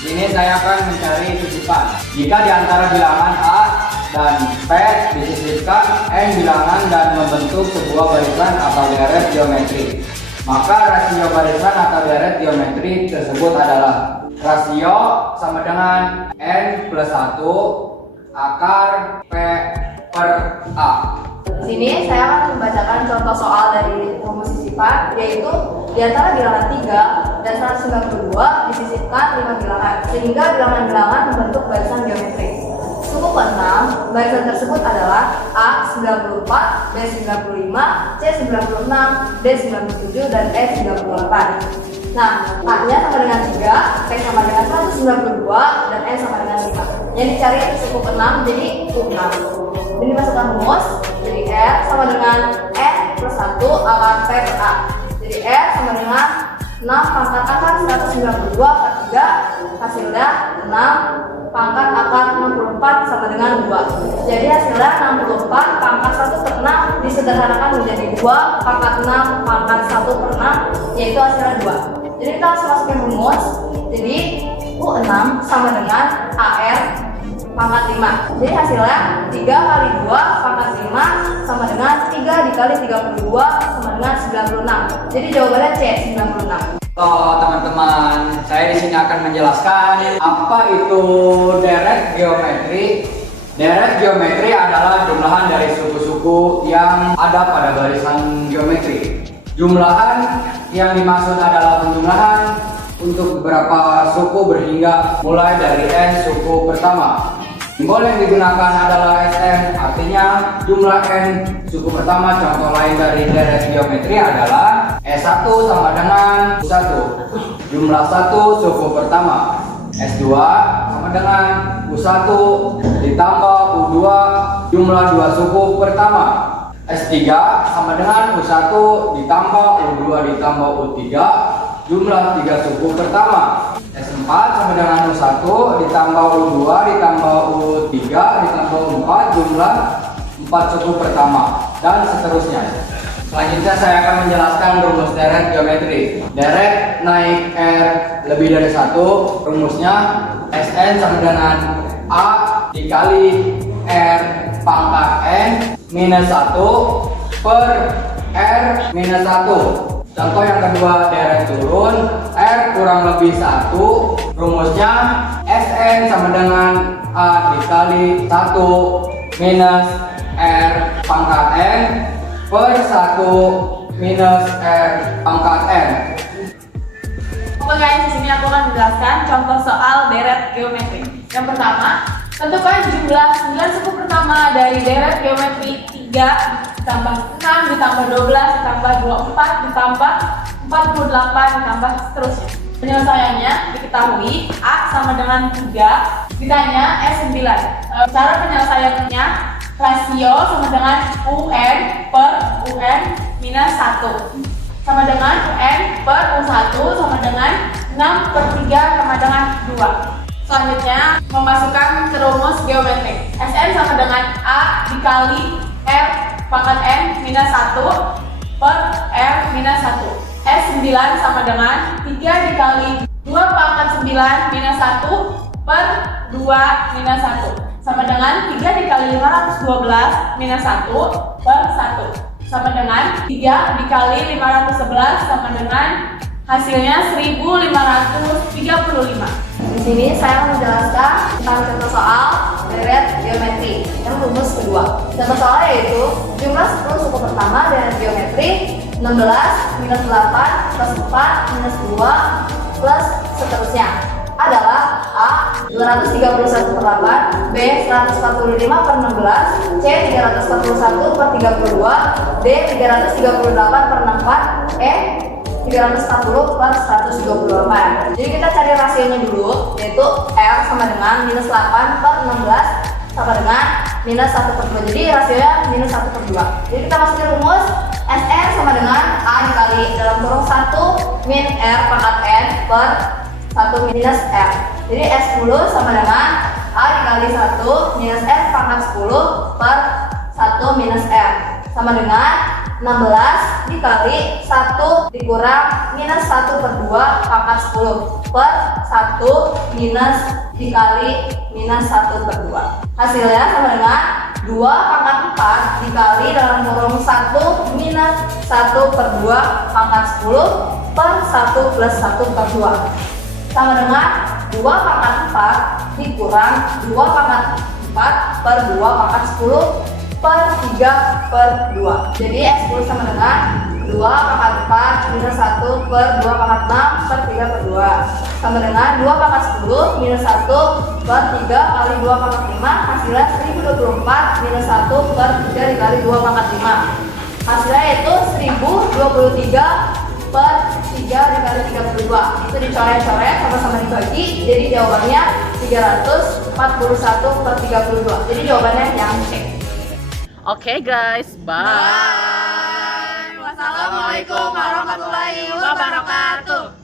Ini saya akan mencari sisipan. Jika di antara bilangan A dan P disisipkan N bilangan dan membentuk sebuah barisan atau deret geometri, maka rasio barisan atau deret geometri tersebut adalah rasio sama dengan N plus 1 akar P per A. Di sini saya akan membacakan contoh soal dari rumus sisipan, yaitu di antara bilangan 3 dan 192 disisipkan 5 bilangan, sehingga bilangan-bilangan membentuk barisan geometri. Suku ke-6, barisan tersebut adalah A 94, B 95, C 96, D 97, dan E 98. Nah, A-nya sama dengan 3, P sama dengan 192, dan E sama dengan 5. Yang dicari itu suku ke-6, jadi U6. Ini dimasukkan rumus, jadi R sama dengan N plus 1 akar P per A. Jadi R sama dengan 6 pangkat akar 192 per 3, hasilnya 6 pangkat akar 64 sama dengan 2. Jadi hasilnya 64 pangkat 1 per 6 disederhanakan menjadi 2 pangkat 6 pangkat 1 per 6, yaitu hasilnya 2. Jadi kita harus masukin rumus, jadi U6 sama dengan AR pangkat 5. Jadi hasilnya 3 kali 2 pangkat 5 sama dengan 3 dikali 32 sama dengan 96. Jadi jawabannya C, 96. Teman-teman, saya di sini akan menjelaskan apa itu deret geometri. Deret geometri adalah jumlahan dari suku-suku yang ada pada barisan geometri. Jumlahan yang dimaksud adalah penjumlahan untuk beberapa suku berhingga mulai dari N suku pertama. Simbol yang digunakan adalah Sn, artinya jumlah N suku pertama. Contoh lain dari deret geometri adalah S1 sama dengan U1, jumlah 1 suku pertama. S2 sama dengan U1 ditambah U2, jumlah 2 suku pertama. S3 sama dengan U1 ditambah U2 ditambah U3, jumlah 3 suku pertama. S4 sama dengan U1 ditambah U2 ditambah U3 ditambah U4, jumlah 4 suku pertama, dan seterusnya. Selanjutnya saya akan menjelaskan rumus deret geometri. Deret naik R lebih dari 1, rumusnya Sn sama dengan A dikali R pangkat N minus 1 per R minus 1. Contoh yang kedua, deret turun, R kurang lebih 1, rumusnya Sn sama dengan A dikali 1 minus R pangkat N per 1 minus R pangkat N. Oke guys, di sini aku akan menjelaskan contoh soal deret geometri. Yang pertama, tentukan jumlah 9 suku pertama dari deret geometri 3 ditambah 6 ditambah 12 ditambah 24 ditambah 48 ditambah seterusnya. Penyelesaiannya diketahui A sama dengan 3, ditanya S9. Cara penyelesaiannya rasio sama dengan UN per UN minus 1 sama dengan UN per U1 sama dengan 6 per 3 sama dengan 2. Selanjutnya memasukkan ke rumus geometri. Sn sama dengan A dikali R pangkat N minus 1 per R minus 1. S9 sama dengan 3 dikali 2 pangkat 9 minus 1 per 2 minus 1 sama dengan 3 dikali 512 minus 1 per 1 sama dengan 3 dikali 511 sama dengan hasilnya 1535. Di sini saya akan menjelaskan tentang contoh soal deret geometri yang rumus kedua. Contoh soalnya yaitu jumlah 10 suku pertama deret geometri 16 minus 8 plus 4 minus 2 plus seterusnya adalah A 231 per 8, B 145 per 16, C 341 per 32, D 338 per 64, E 340 per 128. Jadi kita cari rasionya dulu, yaitu R sama dengan minus 8 per 16 sama dengan minus 1 per 2. Jadi rasionya minus 1 per 2. Jadi kita masukin rumus SR sama dengan A dikali dalam kurung 1 min R pangkat N per 1 minus R. Jadi S10 sama dengan A dikali 1 minus R pangkat 10 per 1 minus R sama dengan 16 dikali 1 dikurang minus 1 per 2 pangkat 10 per 1 minus dikali minus 1 per 2. Hasilnya sama dengan 2 pangkat 4 dikali dalam kurung 1 minus 1 per 2 pangkat 10 per 1 plus 1 per 2. Sama dengan 2 pangkat 4 dikurang 2 pangkat 4 per 2 pangkat 10 per 3 per 2. Jadi S10 sama dengan 2 pangkat 4 minus 1 per 2 pangkat 6 per 3 per 2. Sama dengan 2 pangkat 10 minus 1 per 3 kali 2 pangkat 5. Hasilnya 1024 minus 1 per 3 dikali 2 pangkat 5. Hasilnya itu 1023 per 3 dikali 32. Itu dicoret-coret sama-sama dibagi. Jadi jawabannya 341 per 32. Jadi jawabannya yang C. Oke guys, bye. Wassalamualaikum warahmatullahi wabarakatuh.